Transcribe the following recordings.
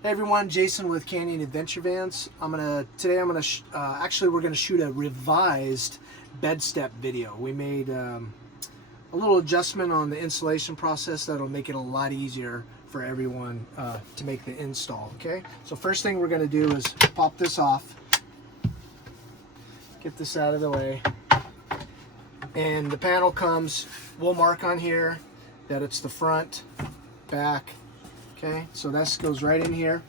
Hey everyone, Jason with Canyon Adventure Vans. Today we're gonna shoot a revised bed step video. We made a little adjustment on the installation process that'll make it a lot easier for everyone to make the install. Okay, so first thing we're gonna do is pop this off, get this out of the way, and the panel comes. We'll mark on here that it's the front, back. Okay, so this goes right in here.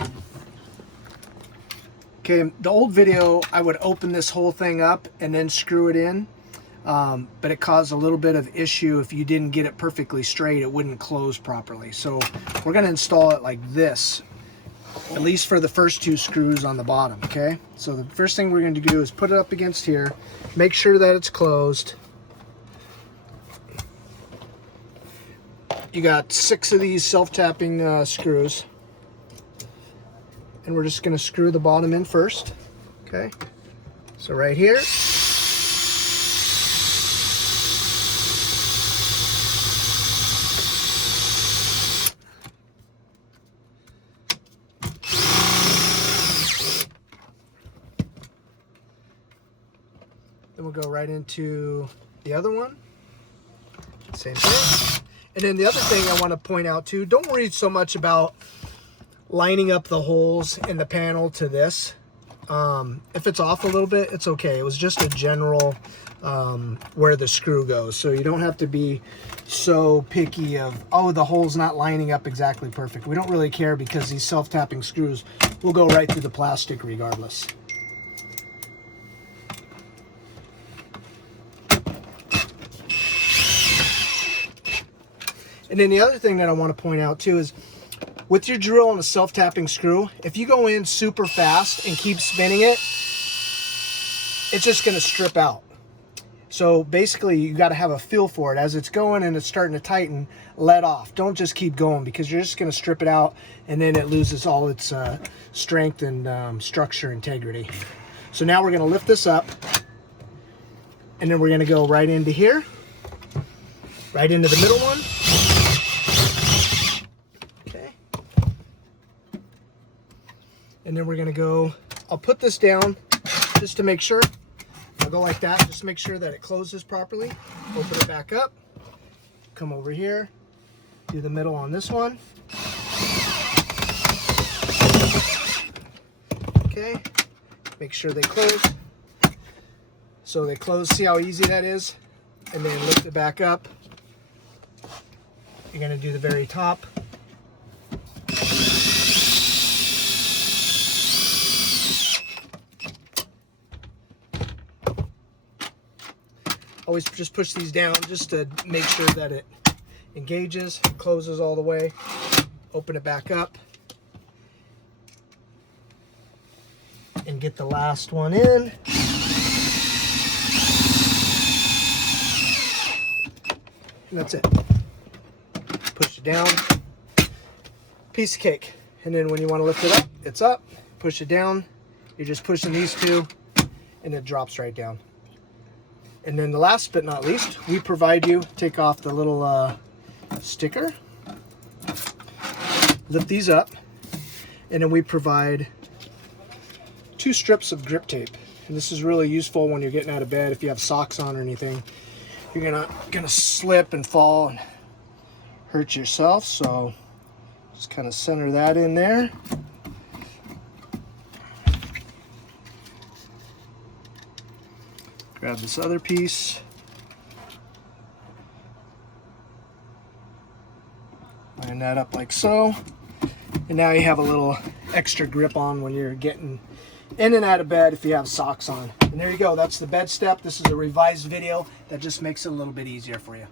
Okay, the old video, I would open this whole thing up and then screw it in, but it caused a little bit of issue. If you didn't get it perfectly straight, it wouldn't close properly. So we're gonna install it like this, at least for the first two screws on the bottom, okay? So the first thing we're gonna do is put it up against here, make sure that it's closed. You got 6 of these self-tapping screws, and we're just going to screw the bottom in first. Okay, so right here. Then we'll go right into the other one. Same thing. And then the other thing I want to point out too, don't worry so much about lining up the holes in the panel to this. If it's off a little bit, it's okay. It was just a general where the screw goes. So you don't have to be so picky of, oh, the hole's not lining up exactly perfect. We don't really care because these self-tapping screws will go right through the plastic regardless. And then the other thing that I want to point out too is with your drill and a self-tapping screw, if you go in super fast and keep spinning it, it's just going to strip out. So basically you got to have a feel for it. As it's going and it's starting to tighten, let off. Don't just keep going because you're just going to strip it out and then it loses all its strength and structure integrity. So now we're going to lift this up and then we're going to go right into here, right into the middle one. And then we're gonna go, I'll put this down just to make sure. I'll go like that, just to make sure that it closes properly. Open it back up, come over here, do the middle on this one. Okay, make sure they close. So they close, see how easy that is? And then lift it back up. You're gonna do the very top. Always just push these down just to make sure that it engages, closes all the way. Open it back up. And get the last one in. And that's it. Push it down. Piece of cake. And then when you want to lift it up, it's up. Push it down. You're just pushing these two and it drops right down. And then the last but not least, we provide you, take off the little sticker, lift these up, and then we provide 2 strips of grip tape. And this is really useful when you're getting out of bed. If you have socks on or anything, you're gonna slip and fall and hurt yourself. So just kind of center that in there. Grab this other piece. Line that up like so. And now you have a little extra grip on when you're getting in and out of bed if you have socks on. And there you go, that's the bed step. This is a revised video that just makes it a little bit easier for you.